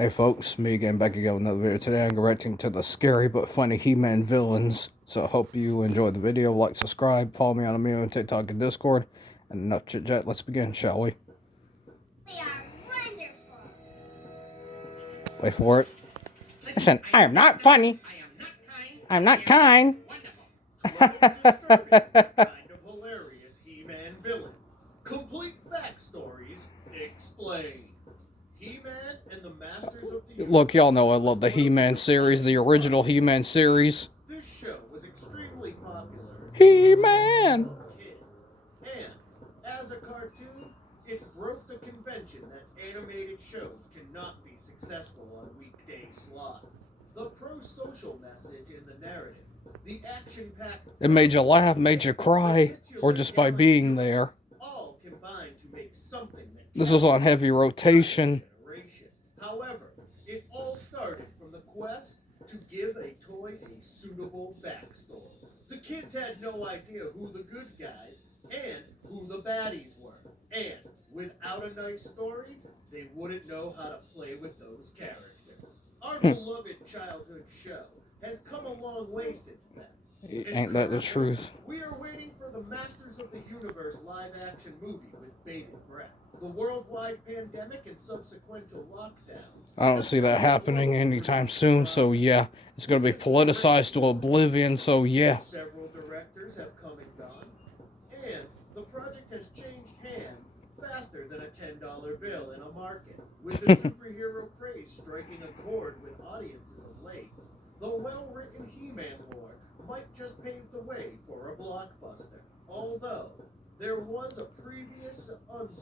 Hey folks, me again, back again with another video. Today I'm reacting to the scary but funny He-Man villains. So I hope you enjoyed the video. Like, subscribe, follow me on Amino and TikTok and Discord. And enough chit chat, let's begin, shall we? They are wonderful. Wait for it. Listen, I am not funny. I'm not kind. Kind of hilarious He-Man villains. Complete backstories explained. He-Man and the Masters of the Universe. Look, y'all know I love the He-Man series, the original He-Man series. This show was extremely popular. He-Man! Kids. And as a cartoon, it broke the convention that animated shows cannot be successful on weekday slots. The pro-social message in the narrative, the action-packed... It made you laugh, made you cry, or just by being there. All combined to make something that... This was on heavy rotation. However, it all started from the quest to give a toy a suitable backstory. The kids had no idea who the good guys and who the baddies were. And without a nice story, they wouldn't know how to play with those characters. Our beloved childhood show has come a long way since then. Ain't that the truth? We are waiting for the Masters of the Universe live-action movie with bated breath. The worldwide pandemic and subsequential lockdowns. I don't see that happening anytime soon, so yeah. It's going to be politicized to oblivion, so yeah. Several directors have come and gone, and the project has changed hands faster than a $10 bill in a market, with the superhero craze striking a chord with audiences of late. The well-written He-Man lore might just pave the way for a blockbuster, although there was a previous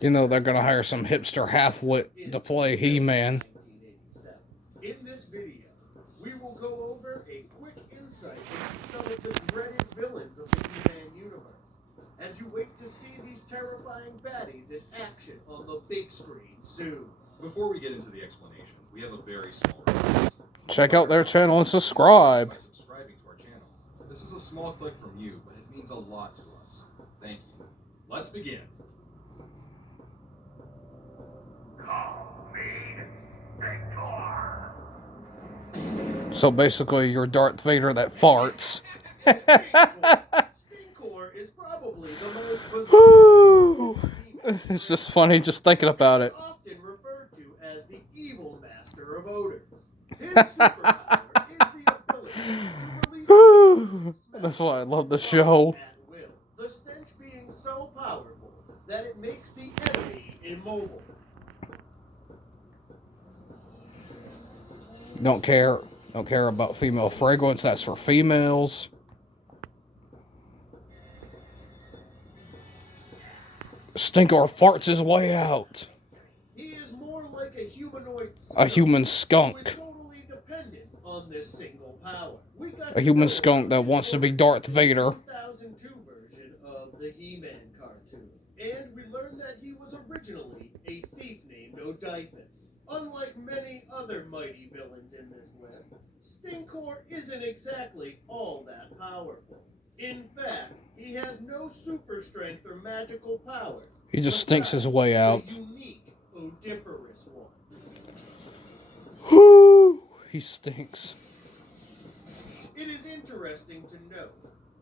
You know they're gonna hire some hipster half-wit to play He-Man. In this video, we will go over a quick insight into some of the dreaded villains of the He-Man universe, as you wait to see these terrifying baddies in action on the big screen soon. Before we get into the explanation, we have a very small request. Check out their channel and subscribe. By subscribing to our channel. This is a small click from you, but it means a lot to us. Thank you. Let's begin. Call me Skeletor. So basically, you're Darth Vader that farts. Skeletor is probably the most bizarre. Woo! It's just funny just thinking about it. Often referred to as the evil master of odors. His superpower is the ability to release That's why I love the show. at will. The stench being so powerful that it makes the enemy immobile. Don't care about female fragrance. That's for females. Stinkor farts his way out. He is more like a humanoid A human skunk. who is totally dependent on this single power. We got A human skunk that wants to be Darth Vader. 2002 version of the He-Man cartoon. And we learned that he was originally a thief named Odiphus. Unlike many other mighty villains in this list, Stinkor isn't exactly all that powerful. In fact, he has no super strength or magical powers. He just stinks his way out. A unique, odiferous one. Whoo! He stinks. It is interesting to note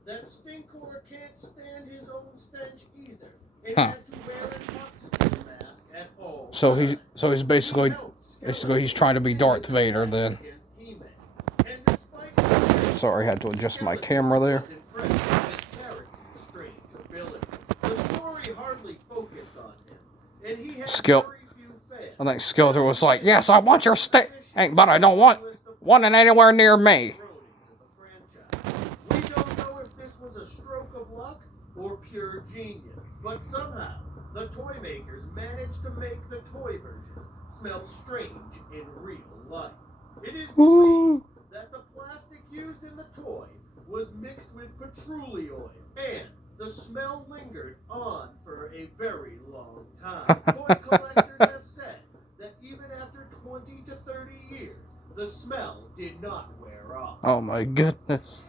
that Stinkor can't stand his own stench either, and had to wear an oxygen mask at all. So he's basically he's trying to be Darth Vader then. Sorry, I had to adjust my camera there. The story hardly focused on him, and he had Skill. very few fans. I think Skeletor was like, yes, I want your stick, but I don't want it anywhere near me. We don't know if this was a stroke of luck or pure genius, but somehow the toy makers managed to make the toy version smell strange in real life. It is believed that the plastic used in the toy was mixed with patchouli oil, and the smell lingered on for a very long time. Toy collectors have said that even after 20 to 30 years, the smell did not wear off. Oh my goodness.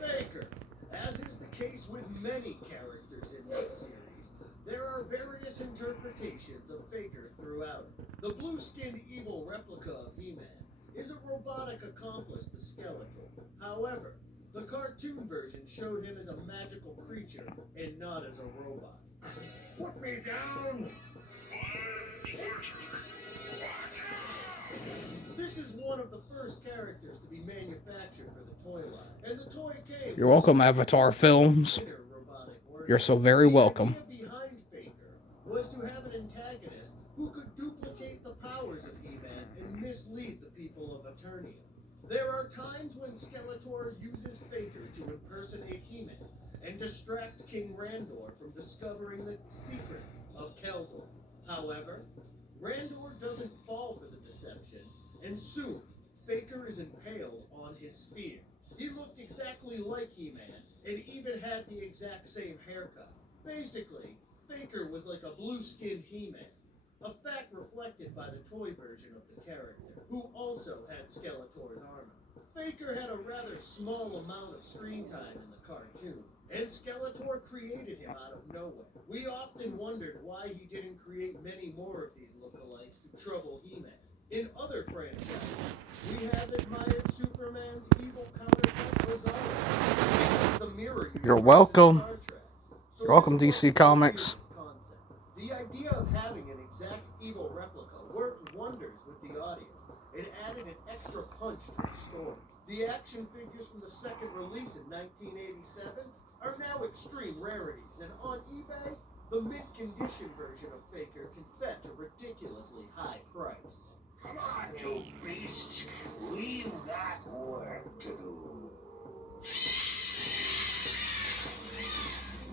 Faker, as is the case case with many characters in this series, there are various interpretations of Faker throughout. The blue-skinned evil replica of He-Man is a robotic accomplice to Skeletor. However, the cartoon version showed him as a magical creature and not as a robot. Put me down. This is one of the first characters to be manufactured for the toy line, and the toy came. You're welcome, Avatar Films. You're so very welcome. The idea behind Faker was to have an antagonist who could duplicate the powers of He-Man and mislead the people of Eternia. There are times when Skeletor uses Faker to impersonate He-Man and distract King Randor from discovering the secret of Keldor. However, Randor doesn't fall for the deception, and soon, Faker is impaled on his spear. He looked exactly like He-Man, and even had the exact same haircut. Basically, Faker was like a blue-skinned He-Man, a fact reflected by the toy version of the character, who also had Skeletor's armor. Faker had a rather small amount of screen time in the cartoon, and Skeletor created him out of nowhere. We often wondered why he didn't create many more of these lookalikes to trouble He-Man. In other franchises, we have admired Superman's evil counterpart Bizarro, the mirror universe You're welcome. in Star Trek. So You're welcome, this DC was Comics. this concept. The idea of having an exact evil replica worked wonders with the audience. It added an extra punch to the story. The action figures from the second release in 1987 are now extreme rarities, and on eBay, the mint condition version of Faker can fetch a ridiculously high price. Come on, you beasts. We've got work to do.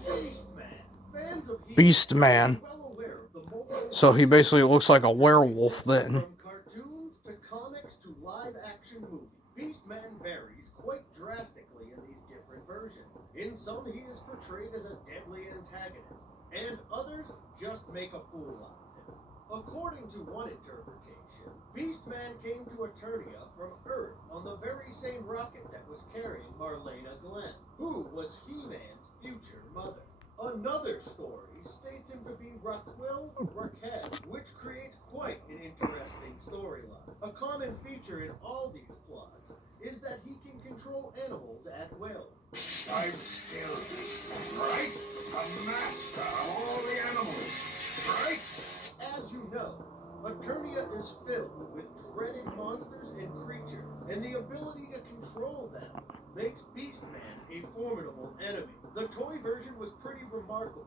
Beastman. Fans of He-Man Beastman. are well aware of the multiple So he basically looks like a werewolf then. From cartoons to comics to live-action movies, Beastman varies quite drastically in these different versions. In some, he is portrayed as a deadly antagonist, and others just make a fool out of him. According to one interpretation, Beastman came to Eternia from Earth on the very same rocket that was carrying Marlena Glenn, who was He-Man's future mother. Another story states him to be Raquel Raquel, which creates quite an interesting storyline. A common feature in all these plots is that he can control animals at will. I'm still Beastman, right? A master of all the animals, right? As you know, Eternia is filled with dreaded monsters and creatures, and the ability to control them makes Beastman a formidable enemy. The toy version was pretty remarkable,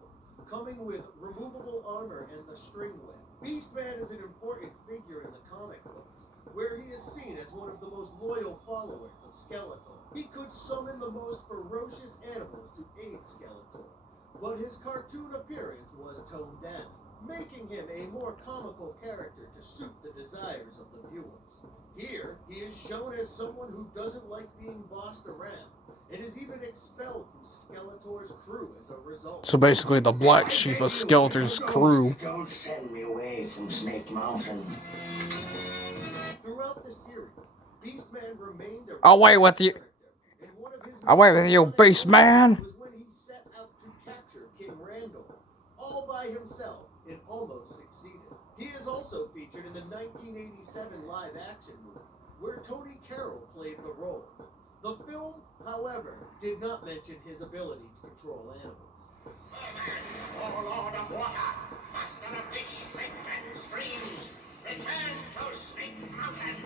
coming with removable armor and the string whip. Beastman is an important figure in the comic books, where he is seen as one of the most loyal followers of Skeletor. He could summon the most ferocious animals to aid Skeletor, but his cartoon appearance was toned down, making him a more comical character to suit the desires of the viewers. Here, he is shown as someone who doesn't like being bossed around, and is even expelled from Skeletor's crew as a result. So basically the black sheep of Skeletor's crew. Don't send me away from Snake Mountain. Throughout the series, Beastman remained a Away with you. character, and one of his Away with you, Beastman. was when he set out to capture King Randor, all by himself, and almost succeeded. He is also featured in the 1987 live-action movie, where Tony Carroll played the role. The film, however, did not mention his ability to control animals. Warlord of water, master of fish, lakes, and streams, return to Snake Mountain.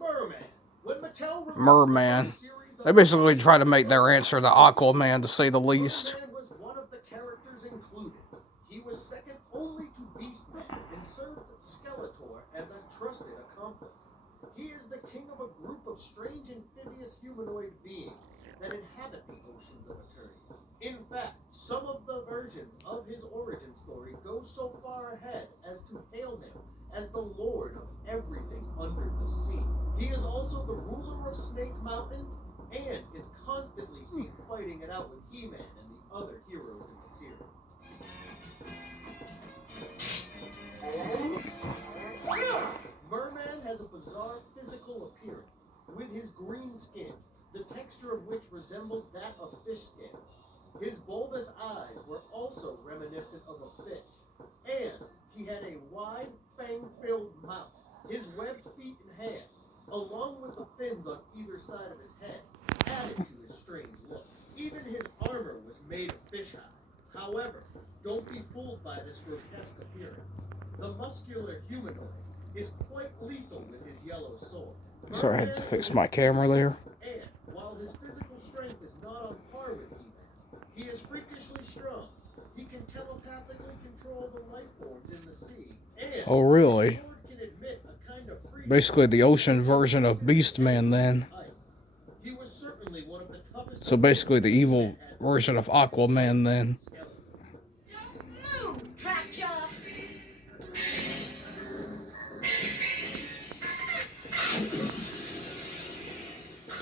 Merman. When Mattel released Merman. the first series of They basically try to make their answer to Aquaman, to say the least. Merman was one of the characters included. He was second only to Beastman and served Skeletor as a trusted accomplice. He is the king of a group of strange amphibious humanoid beings that inhabit the oceans of Eternia. In fact, some of the versions of his origin story go so far ahead as to hail him as the lord of everything under the sea. He is also the ruler of Snake Mountain and is constantly seen fighting it out with He-Man and the other heroes in the series. Merman has a bizarre physical appearance with his green skin the texture of which resembles that of fish scales. His bulbous eyes were also reminiscent of a fish, and he had a wide, fang-filled mouth. His webbed feet and hands, along with the fins on either side of his head, added to his strange look. Even his armor was made of fishhide. However, don't be fooled by this grotesque appearance. The muscular humanoid is quite lethal with his yellow sword. Sorry, I had to fix my camera there. And while his physical strength is not on par with He-Man, he is freakishly strong. He can telepathically control the life forms in the sea, and Oh, really? his sword can emit a kind of freeze Basically the ocean version of Beastman then. ice. He was certainly one of the toughest. So basically the evil version of Aquaman then. Don't move, Trapjaw!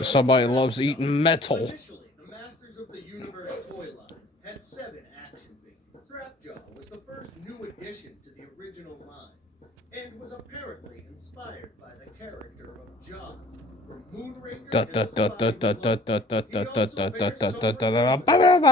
Somebody loves eating metal. Initially, the Masters of the Universe toy line had 7 action figures. Trapjaw was the first new addition to the original line, and was apparently inspired by the character of Jaws from Moonraker Da and da the da da Spy da Who da Loved. da He da also da da bears da some da da da resemblance da to da.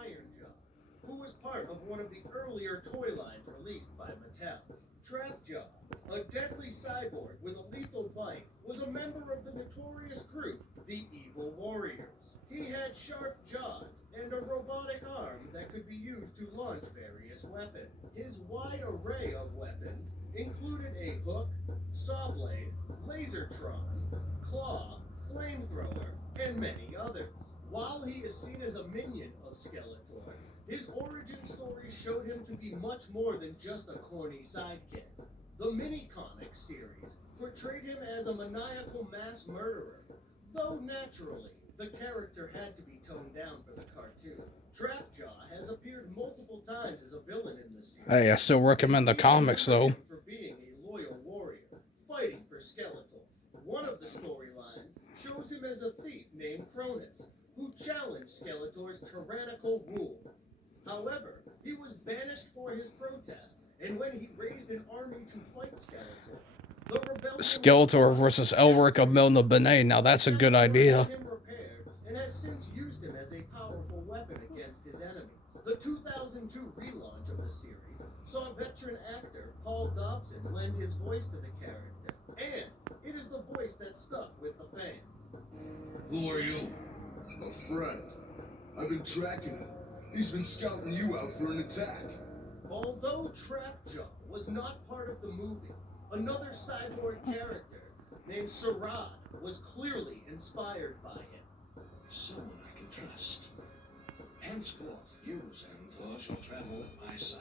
Iron Jaw, who was part of one of the earlier toy lines released by Mattel. Trapjaw, a deadly cyborg with a lethal bite, was a member of the notorious group, the Evil Warriors. He had sharp jaws and a robotic arm that could be used to launch various weapons. His wide array of weapons included a hook, saw blade, lasertron, claw, flamethrower, and many others. While he is seen as a minion of Skeletor, his origin story showed him to be much more than just a corny sidekick. The mini-comic series portrayed him as a maniacal mass murderer, though naturally, the character had to be toned down for the cartoon. Trapjaw has appeared multiple times as a villain in the series. Hey, I still recommend the comics though. For being a loyal warrior, fighting for Skeletor. One of the storylines shows him as a thief named Cronus, who challenged Skeletor's tyrannical rule. However, he was banished for his protest, and when he raised an army to fight Skeletor, the rebellion was Skeletor versus Elric of Milna Benet. Now that's a good idea. had him repaired and has since used him as a powerful weapon against his enemies. The 2002 relaunch of the series saw veteran actor Paul Dobson lend his voice to the character, and it is the voice that stuck with the fans. Who are you? A friend. I've been tracking him. He's been scouting you out for an attack. Although Trapjaw was not part of the movie, another cyborg character named Sarad was clearly inspired by him. Someone I can trust. Henceforth, you, Skeletor, shall travel at my side.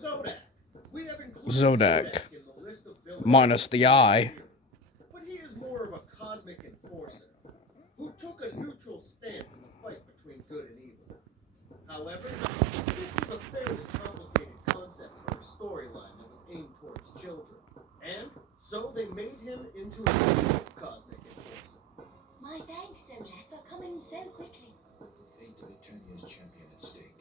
Zodak. We have included Zodak. in the list of villains Minus the eye. but he is more of a cosmic enforcer who took a neutral stance in the fight between good and evil. However, this was a fairly complicated concept for a storyline that was aimed towards children, and so they made him into a cosmic enforcer. My thanks, Zodak, for coming so quickly. With the fate of Eternia's champion at stake,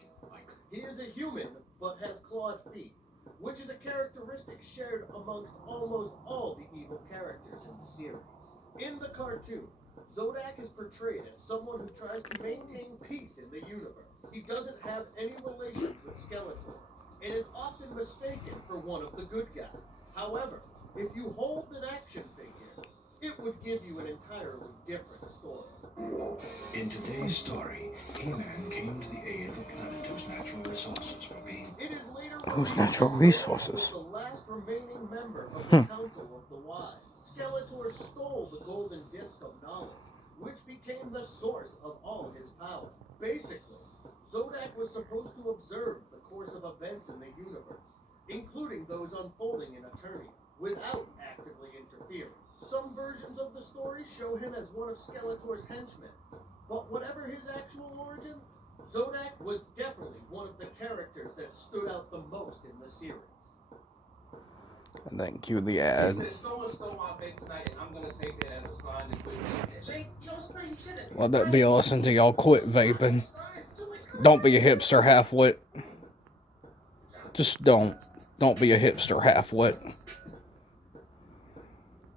He is a human, but has clawed feet, which is a characteristic shared amongst almost all the evil characters in the series. In the cartoon, Zodak is portrayed as someone who tries to maintain peace in the universe. He doesn't have any relations with Skeletor, and is often mistaken for one of the good guys. However, if you hold an action figure, it would give you an entirely different story. in today's story, He-Man came to the aid of a planet whose natural resources were being... It is later Whose revealed natural that resources? Skeletor was the last remaining member of the Council of the Wise. Skeletor stole the golden disc of knowledge, which became the source of all his power. Basically, Zodak was supposed to observe the course of events in the universe, including those unfolding in Eternia, without actively interfering. Some versions of the story show him as one of Skeletor's henchmen, but whatever his actual origin, Zodak was definitely one of the characters that stood out the most in the series. And then cue the ad. Said someone stole my bait tonight, and I'm gonna take that as a sign to quit vaping. Jake, you don't spray, you shouldn't. Let that be a lesson to y'all. Quit vaping. Don't be a hipster half-wit. Just don't. Don't be a hipster half-wit.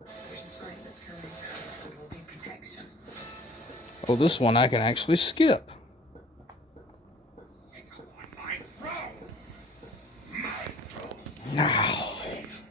There's a sign that's Oh, this one I can actually skip. Sit upon my throne. My throne. Now.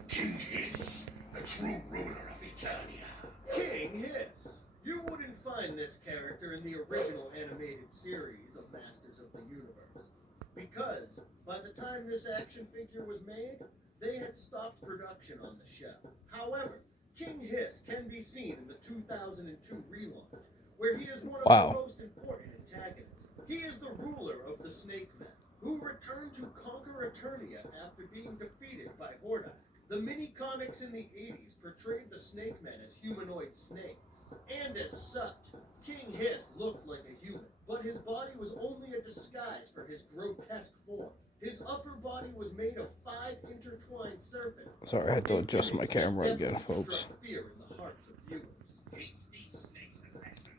King Hiss, the true ruler of Eternia. King Hiss. You wouldn't find this character in the original animated series of Masters of the Universe. Because by the time this action figure was made, they had stopped production on the show. However, King Hiss can be seen in the 2002 relaunch, where he is one of the most important antagonists. He is the ruler of the Snake Men, who returned to conquer Eternia after being defeated by Hordak. The mini-comics in the 80s portrayed the Snake Men as humanoid snakes, and as such, King Hiss looked like a human, but his body was only a disguise for his grotesque form. His upper body was made of 5 intertwined serpents. Sorry, I had to adjust my camera again, folks. Struck fear in the hearts of viewers. Teach these snakes a lesson.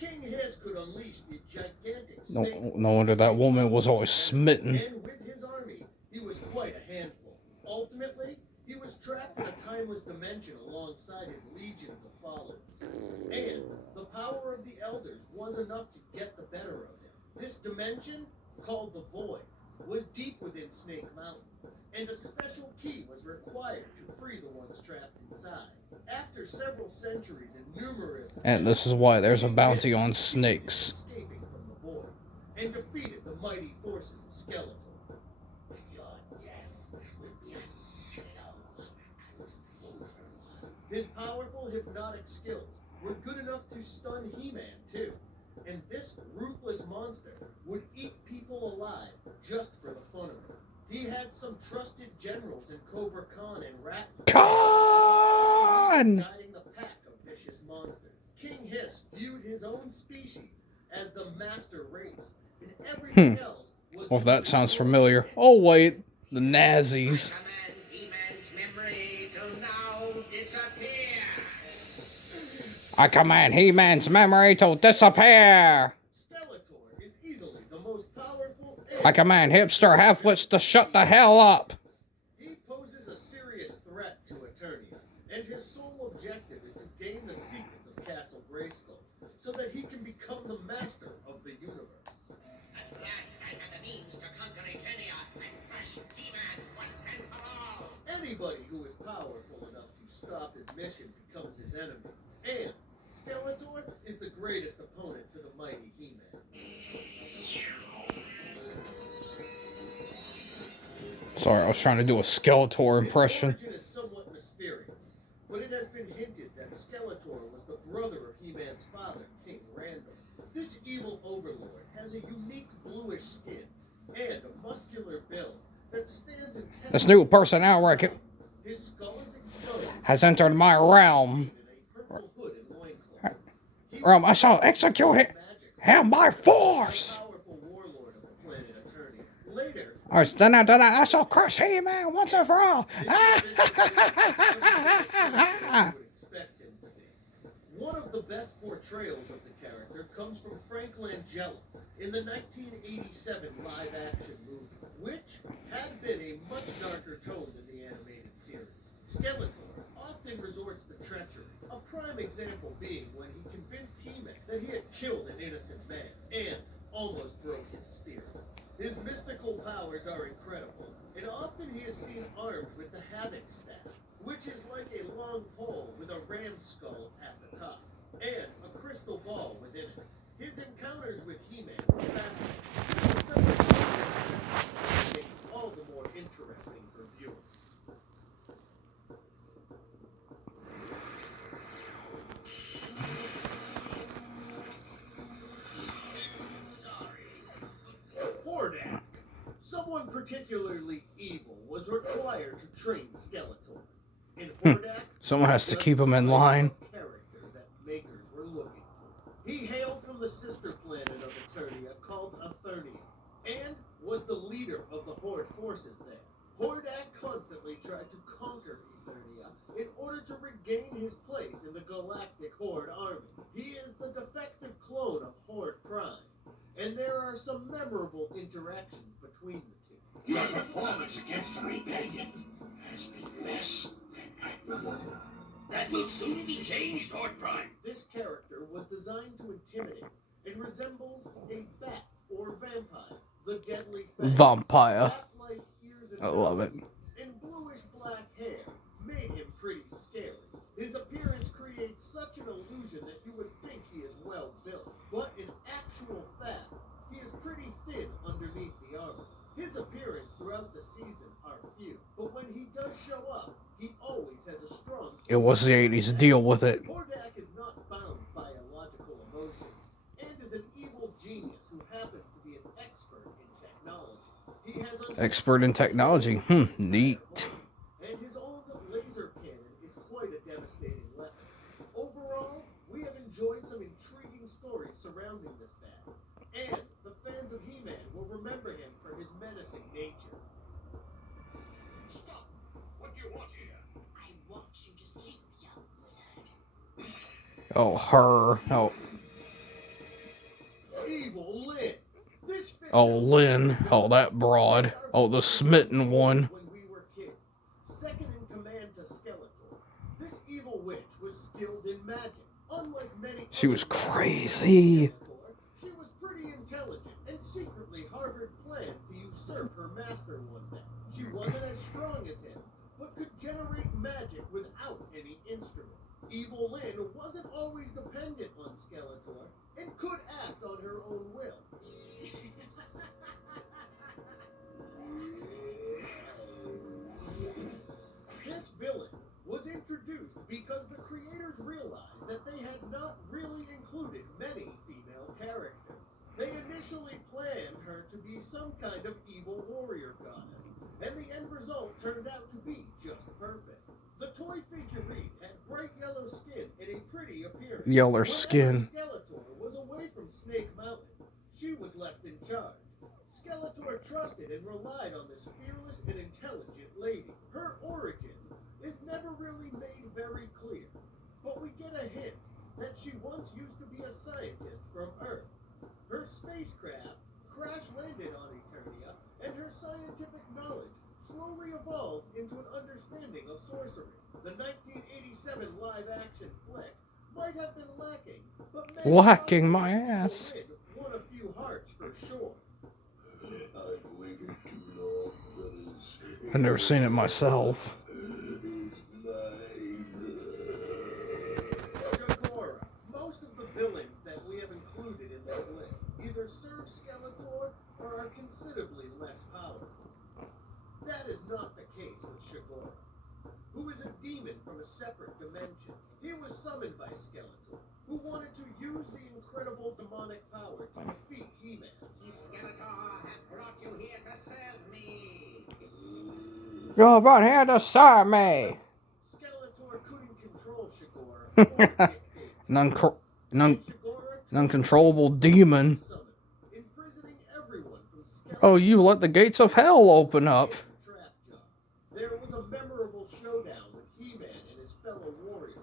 King Hiss could unleash the gigantic snake. No wonder that woman was always smitten. And with his army, he was quite a handful. Ultimately, he was trapped in a timeless dimension alongside his legions of followers. And the power of the Elders was enough to get the better of him. This dimension, called the Void, was deep within Snake Mountain, and a special key was required to free the ones trapped inside. After several centuries and numerous And this is why there's a bounty on snakes. escaping from the Void, and defeated the mighty forces of Skeletor. Your death will be a slow and painful one. His powerful hypnotic skills were good enough to stun He-Man too, and this ruthless monster would eat people alive just for the fun of it. He had some trusted generals in Cobra Khan and Ratman, guiding the pack of vicious monsters. King Hiss viewed his own species as the master race, and everything else was... Well, if that sounds familiar. Oh, wait. The Nazis. Command He-Man's memory to now disappear. I command He-Man's memory to disappear. Skeletor is easily the most powerful... I command hipster half-wits to shut the hell up. He poses a serious threat to Eternia, and his sole objective is to gain the secrets of Castle Grayskull, so that he can become the master of the universe. At last I have the means to conquer Eternia and crush He-Man once and for all. Anybody who is powerful enough to stop his mission becomes his enemy, and Skeletor is the greatest opponent to the mighty He-Man. Sorry, I was trying to do a Skeletor impression. His origin is somewhat mysterious, but it has been hinted that Skeletor was the brother of He-Man's father, King Randall. This evil overlord has a unique bluish skin and a muscular build that stands in test. This new personality His skull is exposed. has entered my realm. In a purple hood and loincloth. He Realm, was I shall execute it. Him by force. powerful warlord of the planet Eternia. Later, I shall crush He-Man once and for all. would expect him to be. One of the best portrayals of the character comes from Frank Langella in the 1987 live-action movie, which had been a much darker tone than the animated series. Skeletor often resorts to treachery, a prime example being when he convinced He-Man that he had killed an innocent man and almost broke his spirits. His mystical powers are incredible, and often he is seen armed with the Havoc Staff, which is like a long pole with a ram's skull at the top, and a crystal ball within it. His encounters with He-Man were fascinating, and such a makes all the more interesting for viewers. Hordak. Someone particularly evil was required to train Skeletor. In Hordak, Someone has to keep him in line. character that makers were looking for. He hailed from the sister planet of Eternia called Eternia, and was the leader of the Horde forces there. Hordak constantly tried to conquer Eternia in order to regain his place in the Galactic Horde army. He is the defective clone of Horde Prime, and there are some memorable interactions between the two. Your performance against the rebellion has been less than admirable. That will soon be changed, Lord Prime. This character was designed to intimidate. It resembles a bat or vampire. The deadly fangs, Vampire. bat-like ears and I love nose, it. and bluish black hair made him pretty scary. His appearance creates such an illusion that you would think he is well built, but in actual fact, he is pretty thin underneath the armor. His appearance throughout the season are few, but when he does show up, he always has a strong... It was the 80s. Deal with it. Hordak is not bound by illogical emotions, and is an evil genius who happens to be an expert in technology. He has Expert in technology. Neat. And his own laser cannon is quite a devastating weapon. Overall, we have enjoyed some intriguing stories surrounding this bat, and the fans of He-Man will remember him for his menacing nature. Stop! What do you want here? I want you to sleep, young wizard. Oh, her. Oh, Evil Lyn. This oh, Lynn. Oh, that broad. Oh, the smitten one. When we were kids, second in command to Skeletor, this evil witch was skilled in magic. Unlike many She was other crazy. Skeletor, she was pretty intelligent and secretly harbored plans to usurp her master one day. She wasn't as strong as him, but could generate magic without any instruments. Evil Lyn wasn't always dependent on Skeletor and could act on her own will. This villain was introduced because the creators realized that they had not really included many female characters. They initially planned her to be some kind of evil warrior goddess, and the end result turned out to be just perfect. The toy figurine had bright yellow skin and a pretty appearance. Yellow Whenever skin. Skeletor was away from Snake Mountain, she was left in charge. Skeletor trusted and relied on this fearless and intelligent lady. Her origin is never really made very clear, but we get a hint that she once used to be a scientist from Earth. Her spacecraft crash-landed on Eternia, and her scientific knowledge slowly evolved into an understanding of sorcery. The 1987 live-action flick might have been lacking, but Lacking my ass. won a few hearts for sure. I've waited too long for this. I've never seen it myself. It's mine. Shagora. Most of the villains that we have included in this list either serve Skeletor or are considerably less powerful. That is not the case with Shagora, who is a demon from a separate dimension. He was summoned by Skeletor, who wanted to use the incredible demonic power to defeat He-Man. Skeletor have brought you here to serve me. You're about here to serve me. Skeletor couldn't control Shagora or dictate. An uncontrollable demon. Imprisoning everyone from Skeletor. Oh, you let the gates of hell open up. There was a memorable showdown with He-Man and his fellow warriors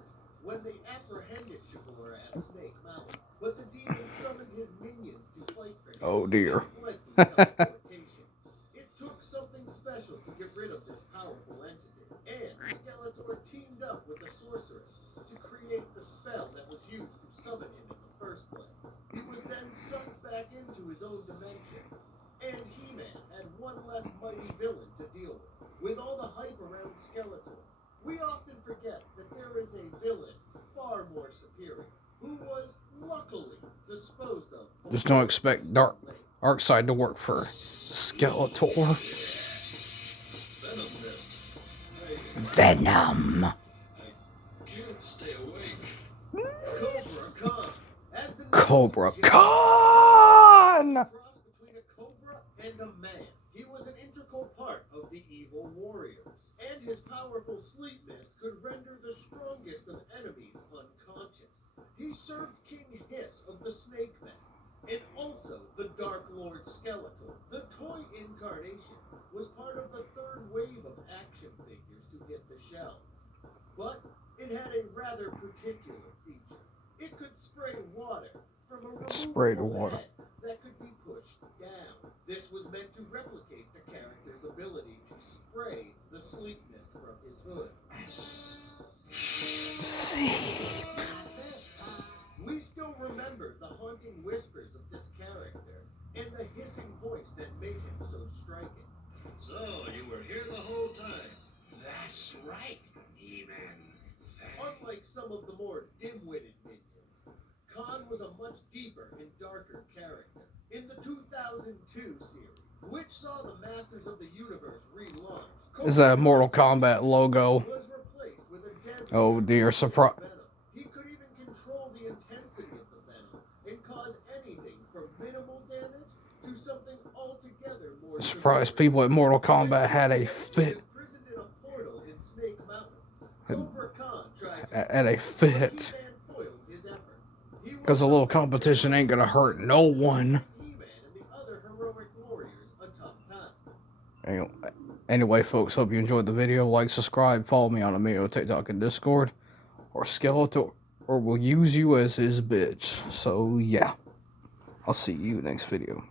when they apprehended Shagora at Snake Mountain. But the demon summoned his minions to fight for him. Oh, dear. and fled through teleportation. It took something special to get rid of this powerful entity. And Skeletor teamed up with the sorceress to create the spell that was used to summon him in the first place. He was then sunk back into his own dimension, and He-Man had one less mighty villain to deal with. With all the hype around Skeletor, we often forget that there is a villain far more superior, who was luckily disposed of. Just don't expect Darkseid to work for Skeletor. Venom Nest. Venom. I can't stay awake. Cobra Khan. As the name Cobra suggests, Khan! a cross between a cobra and a man. He was an integral part of the evil warriors, and his powerful sleep mist could render the strongest of enemies unconscious. He served King Hiss of the Snake Man, and also the Dark Lord Skeletor. The toy incarnation was part of the third wave of action figures to hit the shelves, but it had a rather particular feature. It could spray water from a Sprayed removable water. head that could be pushed down. This was meant to replicate the character's ability to spray the sleep mist from his hood. See. We still remember the haunting whispers of this character and the hissing voice that made him so striking. So, you were here the whole time. That's right, He-Man. Unlike some of the more dim-witted minions, Khan was a much deeper and darker character. In the 2002 series, which saw the Masters of the Universe relaunch, Is that a Mortal Kombat logo? was replaced with a deadly Oh dear, surprise. venom. He could even control the intensity of the venom and cause anything from minimal damage to something altogether more Surprised severe. people at Mortal Kombat had a fit. Imprisoned in a portal in Snake Mountain, Cobra Khan tried to At a fit. He-Man foiled his effort. He was Because a little competition ain't gonna hurt no one. He-Man and the other heroic warriors a tough time. Anyway, folks, hope you enjoyed the video. Like, subscribe, follow me on Amigo, TikTok, and Discord. Or Skeletor, or we'll use you as his bitch. So, yeah. I'll see you next video.